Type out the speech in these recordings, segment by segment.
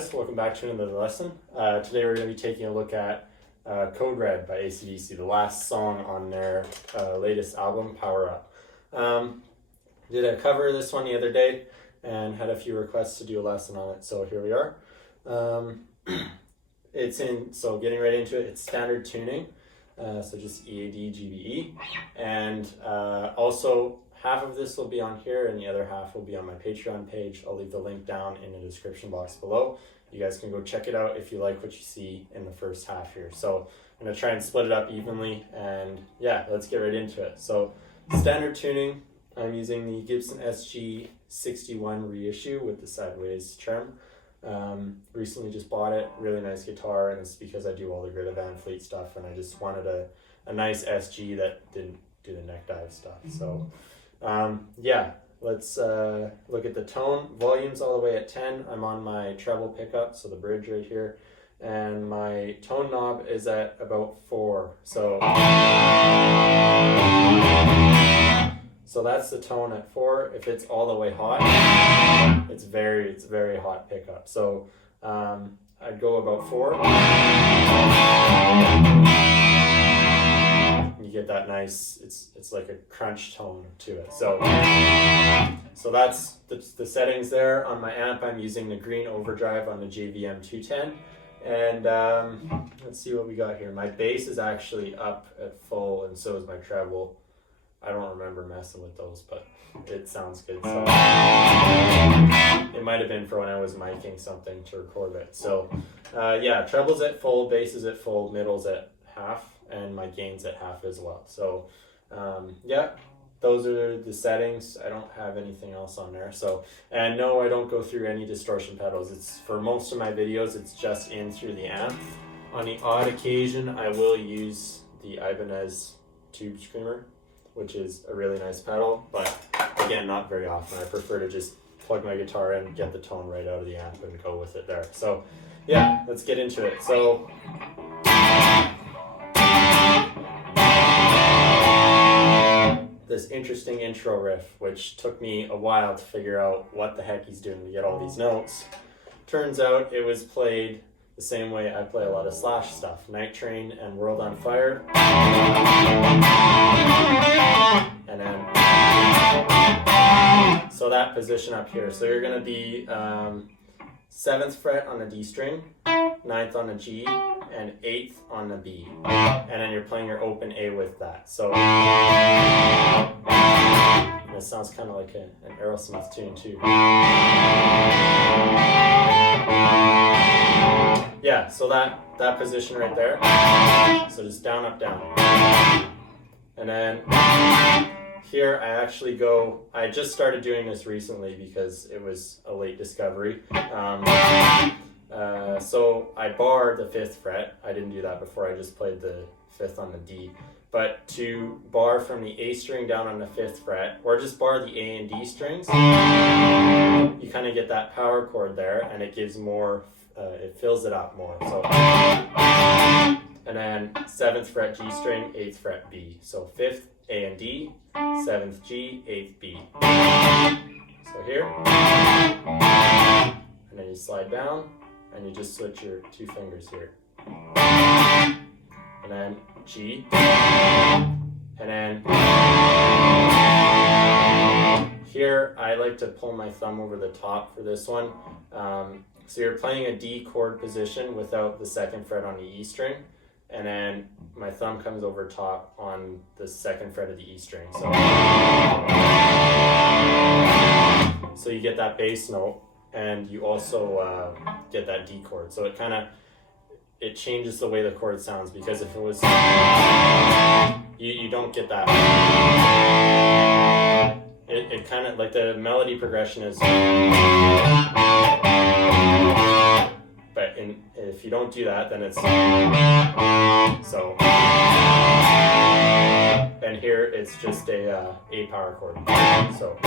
guys, welcome back to another lesson. Today we're going to be taking a look at Code Red by AC/DC, the last song on their latest album, Power Up. Did a cover of this one the other day and had a few requests to do a lesson on it, so here we are. Getting right into it, it's standard tuning, so just E, A, D, G, B, E, and also half of this will be on here and the other half will be on my Patreon page. I'll leave the link down in the description box below. You guys can go check it out if you like what you see in the first half here. So I'm going to try and split it up evenly, and yeah, let's get right into it. So standard tuning, I'm using the Gibson SG61 reissue with the sideways trim. Recently just bought it, really nice guitar, and it's because I do all the Greta Van Fleet stuff and I just wanted a nice SG that didn't do the neck dive stuff. So let's look at the tone. Volume's all the way at 10. I'm on my treble pickup, so the bridge right here, and my tone knob is at about 4. So that's the tone at 4. If it's all the way hot, it's very hot pickup. So I'd go about 4. You get that nice, it's like a crunch tone to it. So that's the settings there. On my amp, I'm using the green overdrive on the JVM 210. And let's see what we got here. My bass is actually up at full, and so is my treble. I don't remember messing with those, but it sounds good. So it might have been for when I was miking something to record it. So treble's at full, bass is at full, middle's at half, and my gain's at half as well. So those are the settings. I don't have anything else on there. So, and no, I don't go through any distortion pedals. It's for most of my videos, it's just in through the amp. On the odd occasion, I will use the Ibanez Tube Screamer, which is a really nice pedal, but again, not very often. I prefer to just plug my guitar in, get the tone right out of the amp, and go with it there. So yeah, let's get into it. So this interesting intro riff, which took me a while to figure out what the heck he's doing to get all these notes. Turns out it was played the same way I play a lot of Slash stuff, Night Train and World on Fire. And then, so that position up here. So you're gonna be 7th fret on the D string, 9th on the G, and 8th on the B. And then you're playing your open A with that. So, and it sounds kind of like an Aerosmith tune too. Yeah, so that position right there. So just down, up, down. And then here I just started doing this recently because it was a late discovery. So I bar the 5th fret. I didn't do that before, I just played the 5th on the D. But to bar from the A string down on the 5th fret, or just bar the A and D strings, you kind of get that power chord there, and it gives more, it fills it up more. So, and then 7th fret G string, 8th fret B. So 5th A and D, 7th G, 8th B. So here, and then you slide down, and you just switch your 2 fingers here. And then G, and then here I like to pull my thumb over the top for this one. So you're playing a D chord position without the 2nd fret on the E string, and then my thumb comes over top on the 2nd fret of the E string. So you get that bass note, and you also get that D chord. So it changes the way the chord sounds, because if it was, you don't get that. It kind of, like the melody progression is, but if you don't do that, then it's, so, and here it's just a power chord. So,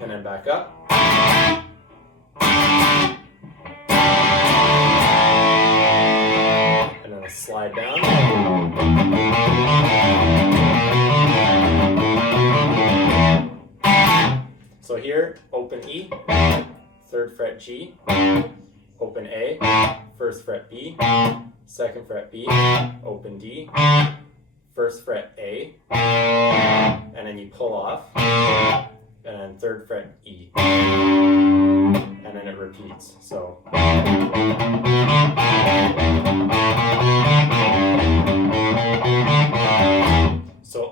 and then back up. And then a slide down. So here, open E, 3rd fret G, open A, 1st fret B, 2nd fret B, open D, 1st fret A, and then you pull off, and then 3rd fret E, and then it repeats. So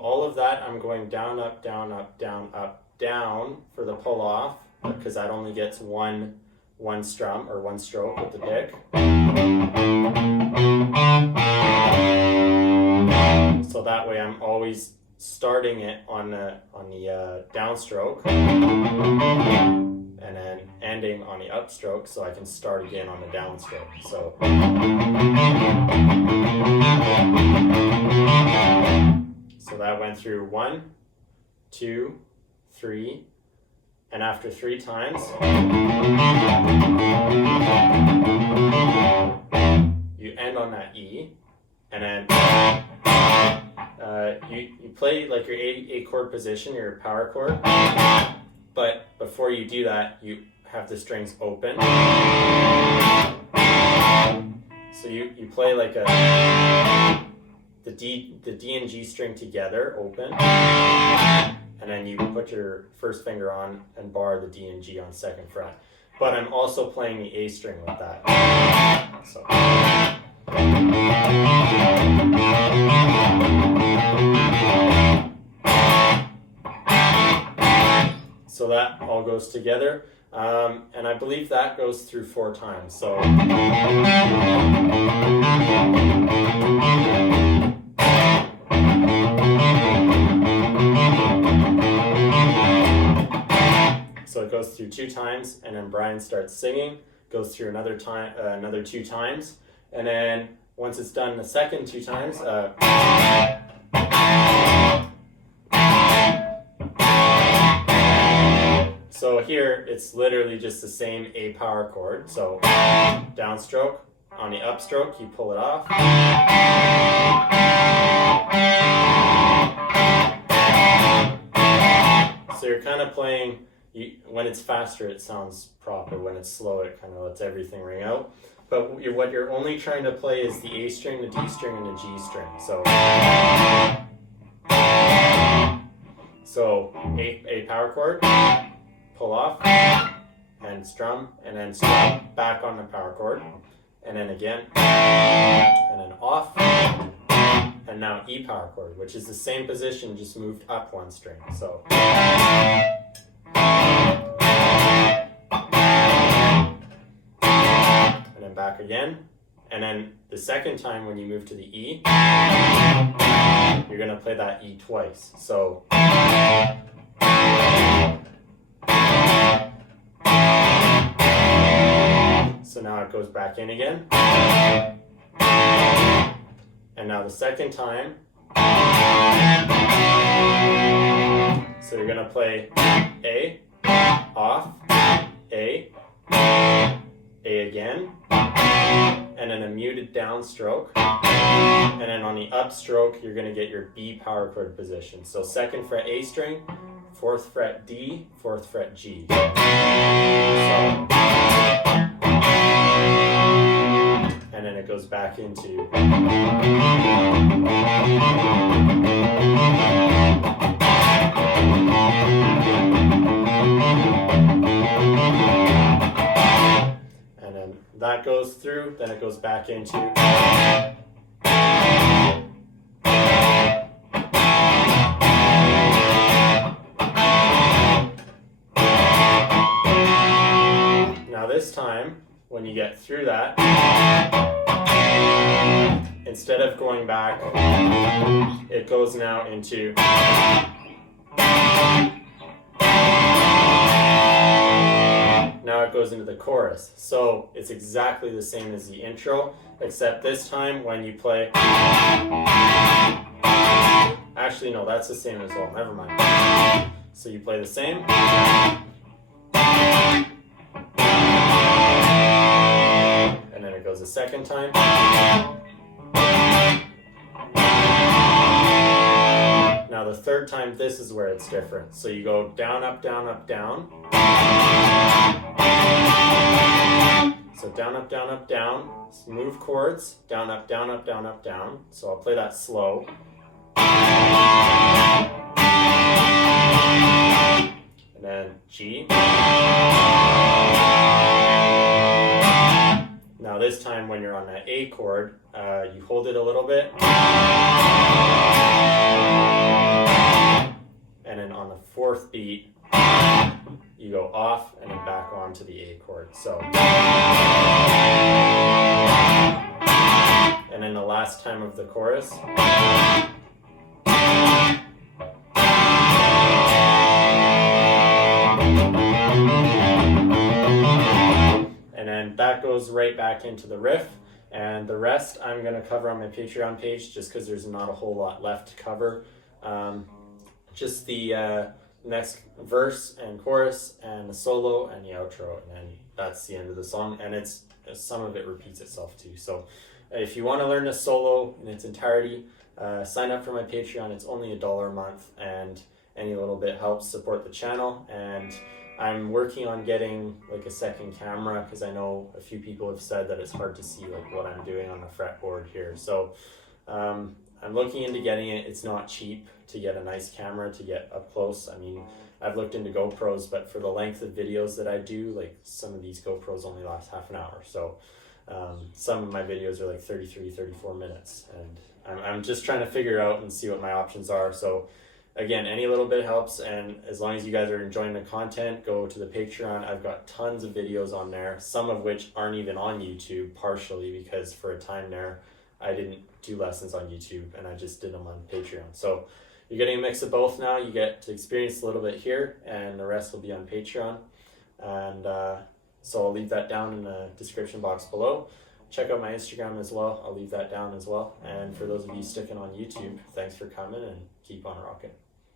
all of that I'm going down, up, down, up, down, up, down for the pull off, because that only gets one strum or one stroke with the pick. So that way I'm always starting it on the downstroke and then ending on the upstroke, so I can start again on the downstroke. So that went through 1, 2, 3, and after 3 times, you end on that E, and then you play like your A chord position, your power chord, but before you do that, you have the strings open. So you play like the D and G string together, open, and then you put your first finger on and bar the D and G on 2nd fret. But I'm also playing the A string with that. So that all goes together, and I believe that goes through 4 times. So it goes through 2 times, and then Brian starts singing, goes through another 2 times, and then once it's done the second 2 times, so here it's literally just the same A power chord. So downstroke, on the upstroke you pull it off. So you're kind of playing, when it's faster it sounds proper, when it's slow it kind of lets everything ring out. But what you're only trying to play is the A string, the D string, and the G string. So A power chord, pull off, and strum, and then strum back on the power chord, and then again, and then off, and now E power chord, which is the same position, just moved up 1 string. So and then back again, and then the second time when you move to the E, you're going to play that E twice. So now it goes back in again, and now the second time, so you're going to play A, off, A again, and then a muted downstroke, and then on the upstroke you're going to get your B power chord position. So 2nd fret A string, 4th fret D, 4th fret G. And then it goes back into and then that goes through, then it goes back into now this time when you get through that, instead of going back, it goes now into the chorus. So it's exactly the same as the intro, except this time when you play, actually no, that's the same as well, never mind. So you play the same, and then it goes a second time, now the third time, this is where it's different. So you go down, up, down, up, down, So down, up, down, up, down. Move chords. Down, up, down, up, down, up, down. So I'll play that slow. And then G. Now this time when you're on that A chord, you hold it a little bit. And then on the fourth beat, you go off and then back onto the A chord. So, and then the last time of the chorus. And then that goes right back into the riff. And the rest I'm going to cover on my Patreon page just because there's not a whole lot left to cover. Just the next verse and chorus and the solo and the outro, and then that's the end of the song. And it's some of it repeats itself too. So if you want to learn the solo in its entirety, sign up for my Patreon. It's only $1 a month, and any little bit helps support the channel. And I'm working on getting like a second camera because I know a few people have said that it's hard to see like what I'm doing on the fretboard here. So I'm looking into getting it. It's not cheap to get a nice camera to get up close. I mean, I've looked into GoPros, but for the length of videos that I do, like some of these GoPros only last half an hour. So some of my videos are like 33, 34 minutes. And I'm just trying to figure out and see what my options are. So again, any little bit helps. And as long as you guys are enjoying the content, go to the Patreon. I've got tons of videos on there, some of which aren't even on YouTube, partially because for a time there, I didn't do lessons on YouTube and I just did them on Patreon. So you're getting a mix of both now. You get to experience a little bit here and the rest will be on Patreon. And so I'll leave that down in the description box below. Check out my Instagram as well. I'll leave that down as well. And for those of you sticking on YouTube, thanks for coming and keep on rocking.